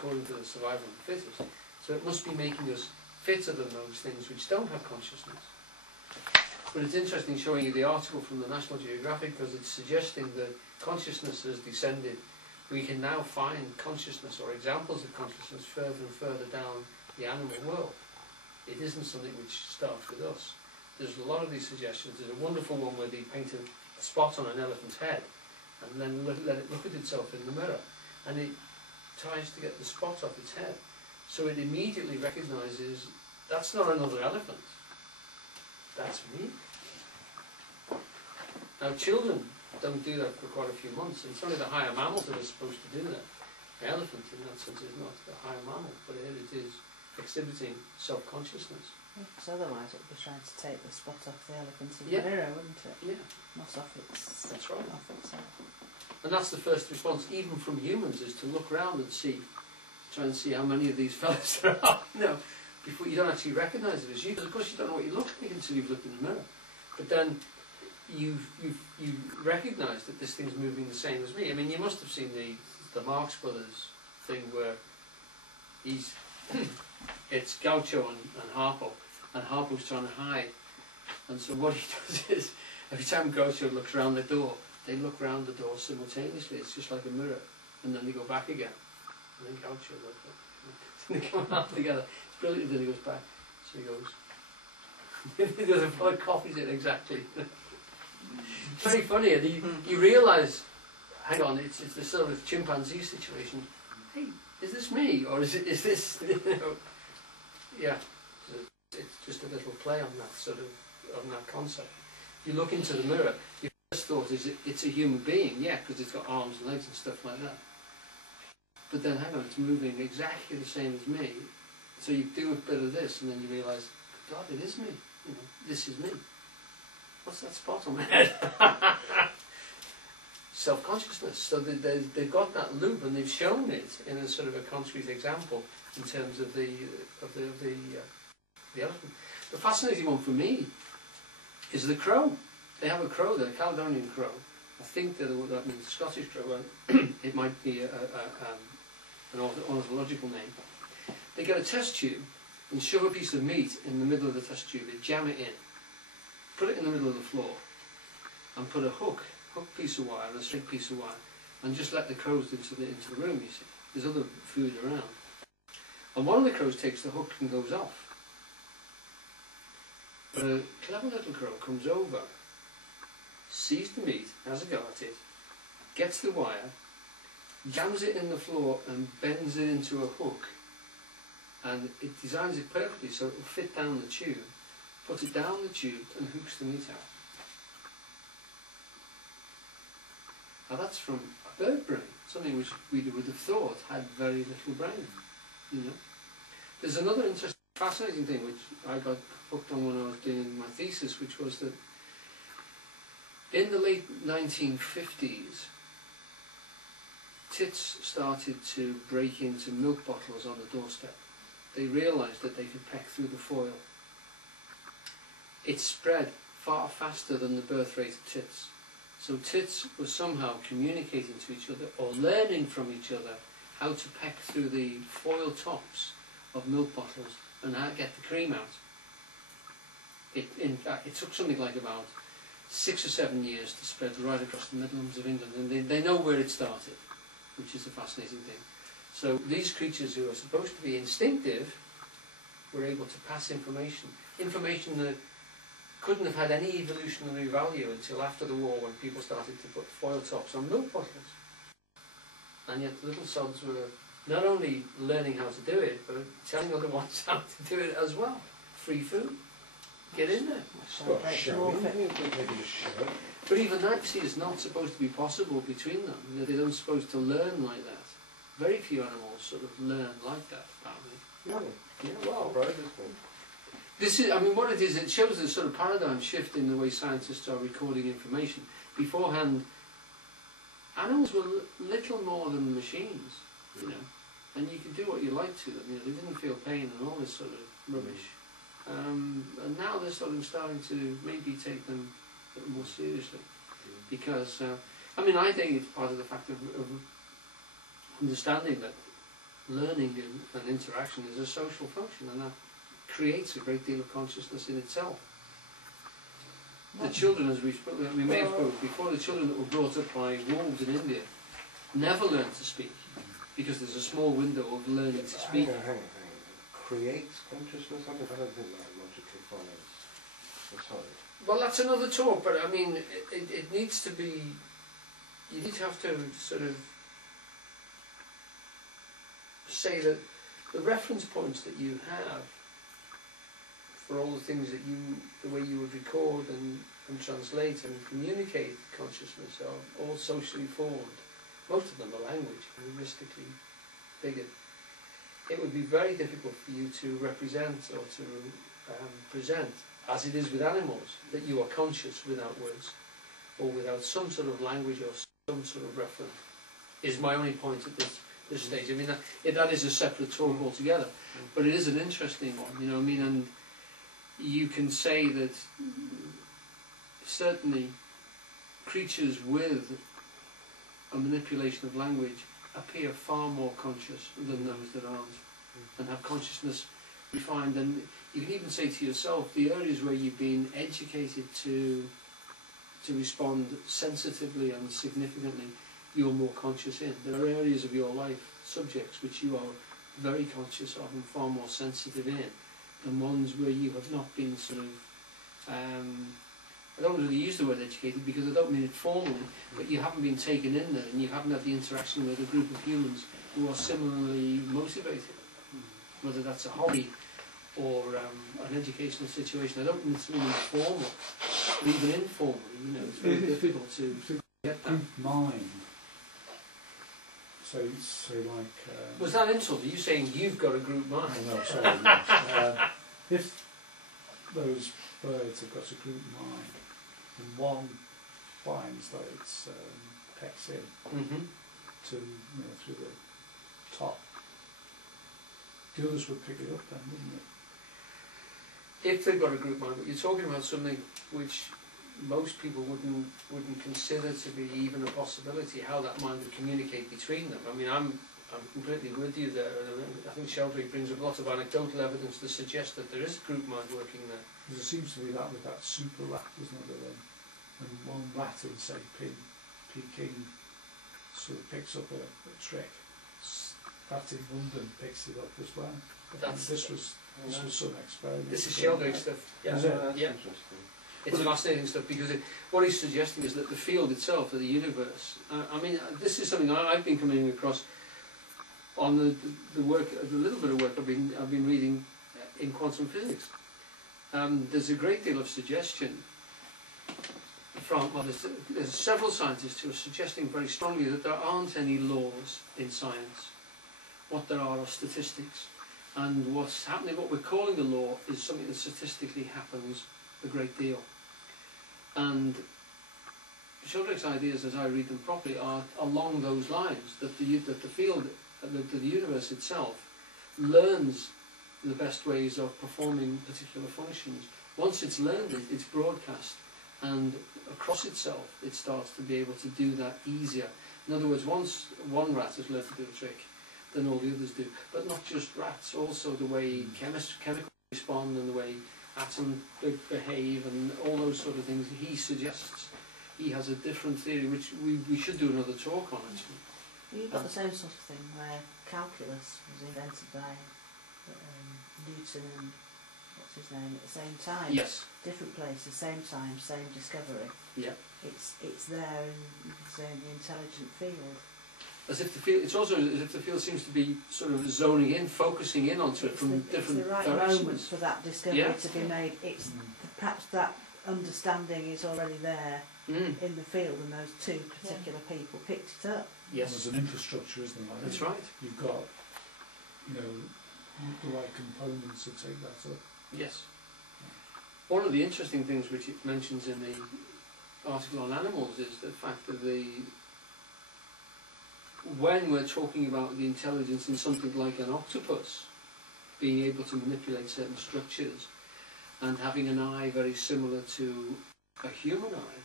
according to the survival of the fittest. So it must be making us fitter than those things which don't have consciousness. But it's interesting showing you the article from the National Geographic, because it's suggesting that consciousness has descended. We can now find consciousness or examples of consciousness further and further down the animal world. It isn't something which starts with us. There's a lot of these suggestions. There's a wonderful one where they paint a spot on an elephant's head and then let it look at itself in the mirror, and it tries to get the spot off its head. So it immediately recognises, that's not another elephant, that's me. Now children don't do that for quite a few months, and it's only the higher mammals that are supposed to do that. The elephant in that sense is not the higher mammal, but here it is exhibiting self-consciousness. Because otherwise it would be trying to take the spot off the elephant in the mirror, wouldn't it? Yeah. Not off its... That's right. Off itself. And that's the first response, even from humans, is to look around and see, try and see how many of these fellas there are. No, before you don't actually recognise it as you, because of course you don't know what you look like until you've looked in the mirror. But then you recognise that this thing's moving the same as me. I mean, you must have seen the Marx Brothers thing where he's it's Gaucho and Harpo, and Harpo's trying to hide. And so what he does is, every time Gaucho looks around the door, they look round the door simultaneously. It's just like a mirror, and then they go back again. And then Gaucho looks back. And they come out together. It's brilliant that he goes back. So he goes. He doesn't put copies in exactly. It's very funny, and you realise, hang on, it's the sort of chimpanzee situation. Hey, is this me, or is this? You know, yeah, it's just a little play on that sort of on that concept. You look into the mirror. Your first thought is it's a human being, yeah, because it's got arms and legs and stuff like that. But then, hang on, it's moving exactly the same as me. So you do a bit of this, and then you realise, God, it is me. You know, this is me. What's that spot on my head? Self-consciousness. So they've got that loop, and they've shown it in a sort of a concrete example in terms of the elephant. The fascinating one for me is the crow. They have a crow there, a Caledonian crow. I think that means a Scottish crow. It might be an ornithological name. They get a test tube and shove a piece of meat in the middle of the test tube. They jam it in, put it in the middle of the floor, and put a hook piece of wire and a straight piece of wire, and just let the crows into the room. You see, there's other food around, and one of the crows takes the hook and goes off. But a clever little crow comes over, sees the meat, has a go at it, gets the wire, jams it in the floor and bends it into a hook, and it designs it perfectly so it will fit down the tube, puts it down the tube and hooks the meat out. Now that's from a bird brain, something which we would have thought had very little brain, you know. There's another interesting, fascinating thing which I got hooked on when I was doing my thesis, which was that in the late 1950s, tits started to break into milk bottles on the doorstep. They realised that they could peck through the foil. It spread far faster than the birth rate of tits. So tits were somehow communicating to each other or learning from each other how to peck through the foil tops of milk bottles and how to get the cream out. In fact, it took something like about 6 or 7 years to spread right across the Midlands of England, and they know where it started, which is a fascinating thing. So these creatures who are supposed to be instinctive were able to pass information that couldn't have had any evolutionary value until after the war, when people started to put foil tops on milk bottles. And yet the little sods were not only learning how to do it, but telling other ones how to do it as well. Free food. Get in there. Well, showing. But even that, see, is not supposed to be possible between them. They aren't supposed to learn like that. Very few animals sort of learn like that, apparently. Really? Yeah, well, surprising. this is, I mean, what it is, it shows a sort of paradigm shift in the way scientists are recording information. Beforehand, animals were little more than machines, you know, and you could do what you liked to them. You know, they didn't feel pain and all this sort of rubbish. And now they're sort of starting to maybe take them a little more seriously, because I mean, I think it's part of the fact of understanding that learning and interaction is a social function, and that creates a great deal of consciousness in itself. The children, as we may have spoken before, the children that were brought up by wolves in India never learn to speak, because there's a small window of learning to speak. Hang on. Creates consciousness? I don't think that logically follows. I'm sorry. Well, that's another talk, but I mean, it needs to be, you need to have to sort of say that the reference points that you have for all the things that the way you would record and translate and communicate consciousness are all socially formed. Most of them are language, linguistically figured. It would be very difficult for you to represent or to present, as it is with animals, that you are conscious without words or without some sort of language or some sort of reference, is my only point at this stage. I mean, that is a separate talk altogether, but it is an interesting one, you know what I mean? And you can say that certainly creatures with a manipulation of language appear far more conscious than those that aren't, and have consciousness refined. And you can even say to yourself, the areas where you've been educated to respond sensitively and significantly, you're more conscious in. There are areas of your life, subjects, which you are very conscious of and far more sensitive in, than ones where you have not been sort of, I don't really use the word educated because I don't mean it formally, but you haven't been taken in there and you haven't had the interaction with a group of humans who are similarly motivated, whether that's a hobby or an educational situation. I don't mean to mean formal, but even informally, you know, it's very difficult to get that. Mind. So like... Was that insult? Are you saying you've got a group mind? Oh, no, sorry. No. If those birds have got a group mind, and one finds that it's pecks in to, you know, through the top, the others would pick it up then, wouldn't it? If they've got a group mind, but you're talking about something which most people wouldn't consider to be even a possibility, how that mind would communicate between them. I mean, I'm completely with you there, and I think Sheldrake brings up a lot of anecdotal evidence to suggest that there is a group mind working there. There seems to be that with that super rat, isn't there? When one rat in, say, Peking sort of picks up a trick, that in London picks it up as well. This was some experiment. This is Sheldrake stuff. Yeah, That's yeah. interesting. It's fascinating stuff, because what he's suggesting is that the field itself, of the universe, I mean, this is something I've been coming across on the work, the little bit of work I've been reading in quantum physics. There's a great deal of suggestion from, well, there's several scientists who are suggesting very strongly that there aren't any laws in science. What there are statistics, and what's happening, what we're calling a law, is something that statistically happens a great deal. And Sheldrake's ideas, as I read them properly, are along those lines, that the field, that the universe itself learns the best ways of performing particular functions. Once it's learned it, it's broadcast, and across itself it starts to be able to do that easier. In other words, once one rat has learned to do a trick, then all the others do. But not just rats, also the way chemicals respond and the way atoms behave and all those sort of things. He suggests he has a different theory, which we should do another talk on, actually. You've got the same sort of thing where calculus was invented by Newton and what's his name at the same time. Yes. Different places, same time, same discovery. Yeah. It's there in, you could say, in the intelligent field. As if the field, it's also as if the field seems to be sort of zoning in, focusing in onto it from different directions. It's the right moment for that discovery to be made. It's perhaps that understanding is already there in the field, and those two particular people picked it up. Yes. There's an infrastructure, isn't there? That's right. You've got, you know, the right components to take that up. Yes. One of the interesting things which it mentions in the article on animals is the fact that when we're talking about the intelligence in something like an octopus being able to manipulate certain structures and having an eye very similar to a human eye,